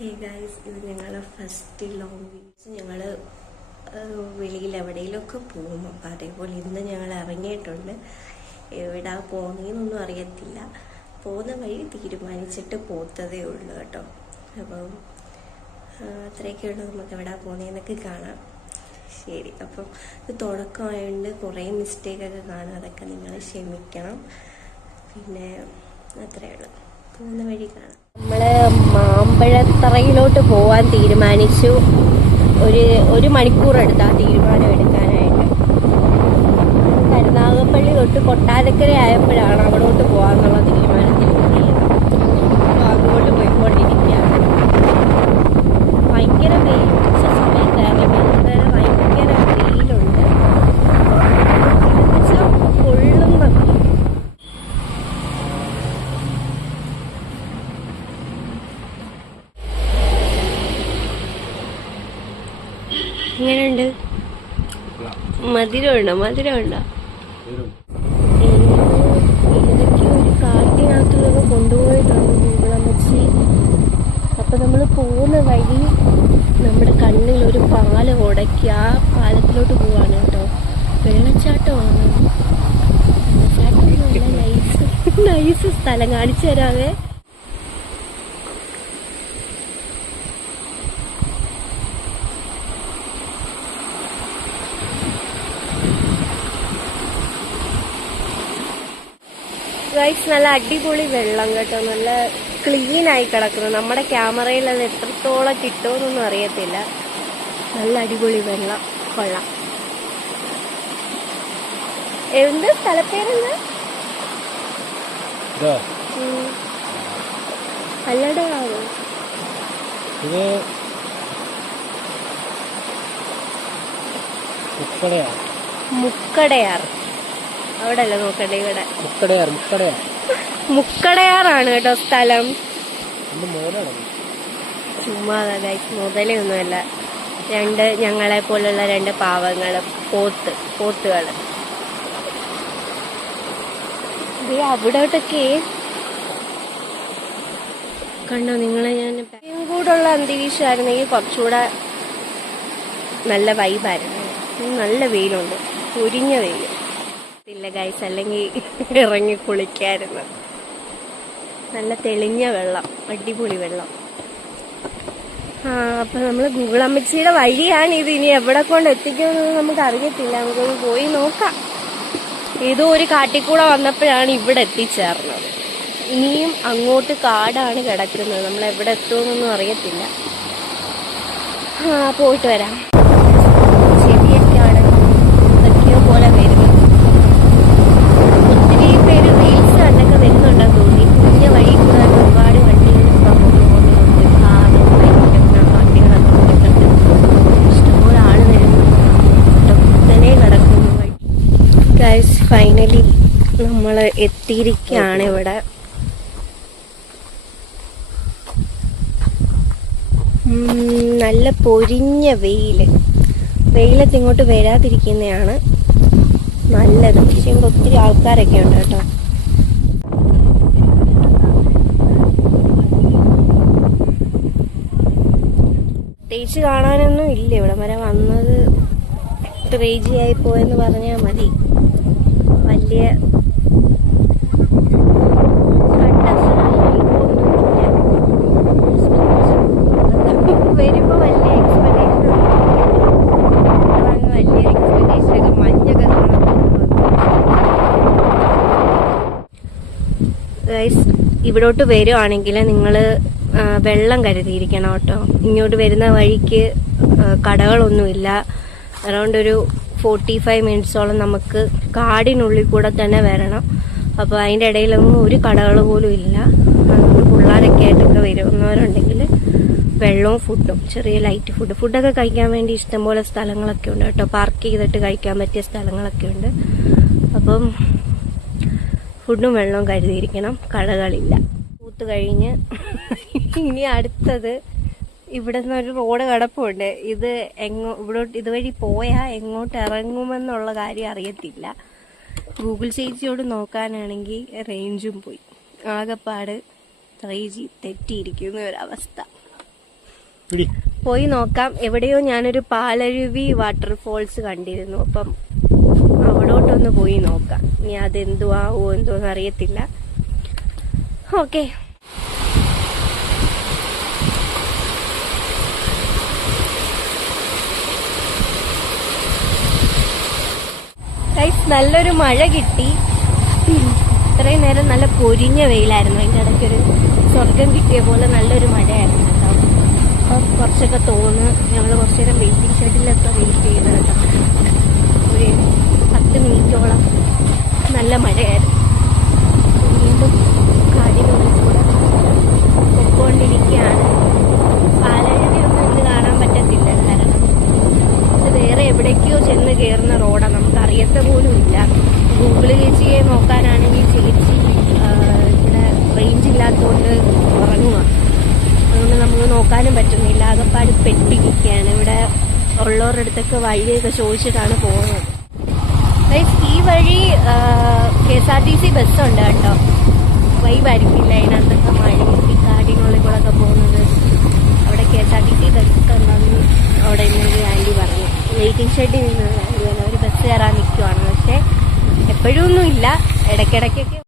Hey guys, ഇത് ഞങ്ങളുടെ first long weeks. ഞങ്ങൾ വെളിയിൽ എവിടെയെങ്കിലുമൊക്കെ പോകും. അപ്പം അതേപോലെ ഇന്ന് ഞങ്ങൾ ഇറങ്ങിയിട്ടുണ്ട്. എവിടെ പോകുന്നതെന്നൊന്നും അറിയത്തില്ല. പോകുന്ന വഴി തീരുമാനിച്ചിട്ട് പോത്തതേ ഉള്ളൂ കേട്ടോ. അപ്പം അത്രയൊക്കെ ഉള്ളൂ. നമുക്ക് എവിടെ പോകുന്നതെന്നൊക്കെ കാണാം. ശരി, അപ്പം ഇത് തുടക്കമായതുകൊണ്ട് കുറേ മിസ്റ്റേക്കൊക്കെ കാണും. അതൊക്കെ നിങ്ങൾ ക്ഷമിക്കണം. പിന്നെ അത്രയേ ഉള്ളൂ. പോകുന്ന വഴി കാണാം. നമ്മൾ മാമ്പഴത്തറയിലോട്ട് പോകാൻ തീരുമാനിച്ചു. ഒരു മണിക്കൂർ എടുത്താ തീരുമാനം എടുക്കാനായിട്ട്. കരുനാഗപ്പള്ളി തൊട്ട് കൊട്ടാരക്കര ആയപ്പോഴാണ് അവിടോട്ട് പോകാന്നുള്ള തീരുമാനത്തിൽ അങ്ങോട്ട് പോയിക്കൊണ്ടിരിക്കുകയാണ്. ഭയങ്കര വെയിൽ, ഉച്ച സമയത്തായിരുന്നു. ഭയങ്കര വെയിലുണ്ട്. കൊള്ളുന്ന എങ്ങനെയുണ്ട്? മധുരമുണ്ടോ? ഏതൊക്കെ ഒരു കാട്ടിനകത്തുള്ളതൊക്കെ കൊണ്ടുപോയിട്ടുണ്ട് ഗൂഗിളമ്മച്ചി. അപ്പൊ നമ്മൾ പോകുന്ന വഴി നമ്മുടെ കണ്ണിൽ ഒരു പാലം ഉടക്കി ആ പാലത്തിലോട്ട് പോവാണ് കേട്ടോ. വെള്ളച്ചാട്ടമാണ്. വെള്ളച്ചാട്ടം നല്ല നൈസ് സ്ഥലം. കാണിച്ചു തരാവേ. ഗൈസ്, നല്ല അടിപൊളി വെള്ളം കേട്ടോ. നല്ല ക്ലീൻ ആയി കിടക്കുന്നു. നമ്മുടെ ക്യാമറയിൽ അത് എത്രത്തോളം കിട്ടുമെന്നൊന്നും അറിയത്തില്ല. നല്ല അടിപൊളി വെള്ളം, കൊള്ളാം. എന്ത് സ്ഥലപ്പേരെന്താ? അല്ലടാ, മുക്കടയാർ. അവിടെ അല്ല നോക്കണ്ടേ, ഇവിടെ മുക്കടയാറാണ് കേട്ടോ സ്ഥലം. ചുമ്മാ മുതലേ ഒന്നുമല്ല. ഞങ്ങളെ പോലുള്ള രണ്ട് പാവങ്ങള്, പോത്തുകള്. അവിടോട്ടൊക്കെ കണ്ടോ നിങ്ങളെ. ഞാൻ കൂടെയുള്ള അന്തരീക്ഷമായിരുന്നെങ്കിൽ കുറച്ചുകൂടെ നല്ല വൈബായിരുന്നു. നല്ല വെയിലുണ്ട്, പൊരിഞ്ഞ വെയിൽ ഇല്ല ഗൈസ്. അല്ലെങ്കിൽ ഇറങ്ങി കുളിക്കായിരുന്നു. നല്ല തെളിഞ്ഞ വെള്ളം, അടിപൊളി വെള്ളം. അപ്പൊ നമ്മള് ഗൂഗിളമ്മച്ചിയുടെ വഴിയാണ് ഇത്. ഇനി എവിടെ കൊണ്ട് എത്തിക്കുമെന്ന് നമുക്ക് അറിയത്തില്ല. നമുക്ക് പോയി നോക്കാം. ഏതോ ഒരു കാട്ടിക്കൂടെ വന്നപ്പോഴാണ് ഇവിടെ എത്തിച്ചേർന്നത്. ഇനിയും അങ്ങോട്ട് കാടാണ് കിടക്കുന്നത്. നമ്മൾ എവിടെ എത്തുമെന്നൊന്നും അറിയത്തില്ല. പോയിട്ട് വരാം. ചെടിയൊക്കെയാണ് എന്തൊക്കെയോ പോലെ വരുന്നത്. ഒത്തിരി പേര് റീൽസ് കണ്ടൊക്കെ വരുന്നുണ്ടെന്ന് തോന്നി. കുഞ്ഞ വഴി കൂടെ ഒരുപാട് വണ്ടികളൊക്കെ പോകുന്നുണ്ട്. വണ്ടികളൊക്കെ പോകുന്നുണ്ട്. ഇഷ്ടംപോലെ ആള് വരുന്നുണ്ട്. തന്നെ കിടക്കുന്നു വഴി. ഗൈസ്, ഫൈനലി നമ്മൾ എത്തിയിരിക്കുകയാണ് ഇവിടെ. നല്ല പൊരിഞ്ഞ വെയിലത്ത് ഇങ്ങോട്ട് വരാതിരിക്കുന്നതാണ് നല്ലത്. പക്ഷെ ഇവിടെ ഒത്തിരി ആൾക്കാരൊക്കെ ഉണ്ട് കേട്ടോ. പ്രത്യേകിച്ച് കാണാനൊന്നും ഇല്ല. ഇവിടെ വരെ വന്നത് ക്രേജി ആയി പോയെന്ന് പറഞ്ഞാൽ മതി. വലിയ വരുമ്പോ വലിയ എക്സ്പെക്ടേഷൻ ഒക്കെ മഞ്ഞൊക്കെ ഗൈസ്, ഇവിടോട്ട് വരുവാണെങ്കിൽ നിങ്ങൾ വെള്ളം കരുതിയിരിക്കണം കേട്ടോ. ഇങ്ങോട്ട് വരുന്ന വഴിക്ക് കടകളൊന്നുമില്ല. അറൗണ്ട് ഒരു 45 മിനിറ്റ്സോളം നമുക്ക് കാടിനുള്ളിൽ കൂടെ തന്നെ വരണം. അപ്പോൾ അതിൻ്റെ ഇടയിലൊന്നും ഒരു കടകൾ പോലും ഇല്ല. പിള്ളേരൊക്കെ ആയിട്ടൊക്കെ വരുന്നവരുണ്ടെങ്കിൽ വെള്ളവും ഫുഡും, ചെറിയ ലൈറ്റ് ഫുഡൊക്കെ കഴിക്കാൻ വേണ്ടി ഇഷ്ടംപോലെ സ്ഥലങ്ങളൊക്കെ ഉണ്ട് കേട്ടോ. പാർക്ക് ചെയ്തിട്ട് കഴിക്കാൻ പറ്റിയ സ്ഥലങ്ങളൊക്കെ ഉണ്ട്. അപ്പം ഫുഡും വെള്ളവും കരുതിയിരിക്കണം. കടകളില്ല. പൂത്ത് കഴിഞ്ഞ് ഇനി അടുത്തത് ഇവിടെ നിന്നൊരു റോഡ് കിടപ്പുണ്ട്. ഇതുവഴി പോയാൽ എങ്ങോട്ട് ഇറങ്ങുമെന്നുള്ള കാര്യം അറിയത്തില്ല. ഗൂഗിൾ ചേച്ചിയോട് നോക്കാനാണെങ്കിൽ റേഞ്ചും പോയി. ആകെപ്പാട് 3G തെറ്റിയിരിക്കുന്ന ഒരവസ്ഥ. പോയി നോക്കാം. എവിടെയോ ഞാനൊരു പാലരുവി വാട്ടർഫോൾസ് കണ്ടിരുന്നു. അപ്പം അവിടോട്ടൊന്ന് പോയി നോക്കാം. ഇനി അതെന്തുവാവോ എന്തോന്ന് അറിയത്തില്ല. ഓക്കെ, നല്ലൊരു മഴ കിട്ടി. ഇത്രയും നേരം നല്ല പൊരിഞ്ഞ വെയിലായിരുന്നു. അതിൻ്റെ ഇടയ്ക്കൊരു സ്വർഗം കിട്ടിയ പോലെ നല്ലൊരു മഴയായിരുന്നു കേട്ടോ. അപ്പം കുറച്ചൊക്കെ തോന്നുന്നു. ഞങ്ങൾ കുറച്ചു നേരം വെയിറ്റിംഗ് ഷെഡിലൊക്കെ വെയിറ്റ് ചെയ്ത് കേട്ടോ. ഒരു 10 മിനിറ്റോളം നല്ല മഴയായിരുന്നു. വീണ്ടും കാടിനുള്ളിൽ കൂടെ പൊക്കോണ്ടിരിക്കുകയാണ്. പാലരുവിയൊന്നും ഇന്ന് കാണാൻ പറ്റത്തില്ല. കാരണം ഇത് വേറെ എവിടേക്കോ ചെന്ന് കയറുന്ന റോഡാണ്. നമുക്ക് അറിയത്ത പോലും ഇല്ല. ഗൂഗിള് ചേച്ചിയെ നോക്കാനാണെങ്കിൽ ചേച്ചി ഇവിടെ റേഞ്ച് ഇല്ലാത്തതുകൊണ്ട് ഉറങ്ങുക. അതുകൊണ്ട് നമുക്ക് നോക്കാനും പറ്റുന്നില്ല. ആകെപ്പാട് പെട്ടിരിക്കുകയാണ്. ഇവിടെ ഉള്ളവരുടെ അടുത്തൊക്കെ വഴിയൊക്കെ ചോദിച്ചിട്ടാണ് പോകുന്നത്. ഈ വഴി KSRTC ബസ്സുണ്ട് കേട്ടോ. വൈബായിരിക്കില്ല അതിനകത്തൊക്കെ മഴ ഈ കാടിനുള്ളിൽ കൂടെ ഒക്കെ പോകുന്നത്. അവിടെ KSRTC ബസ്സൊക്കെ ഉണ്ടെന്ന് അവിടെ ഇന്നൊരു ആൻറ്റി പറഞ്ഞു. വെയിറ്റിംഗ് ഷെഡിൽ നിന്ന് ആൻറ്റി പറഞ്ഞു. ഒരു ബസ് കയറാൻ നിൽക്കുവാണ്. പക്ഷെ എപ്പോഴും ഒന്നും ഇല്ല, ഇടയ്ക്കിടയ്ക്കൊക്കെ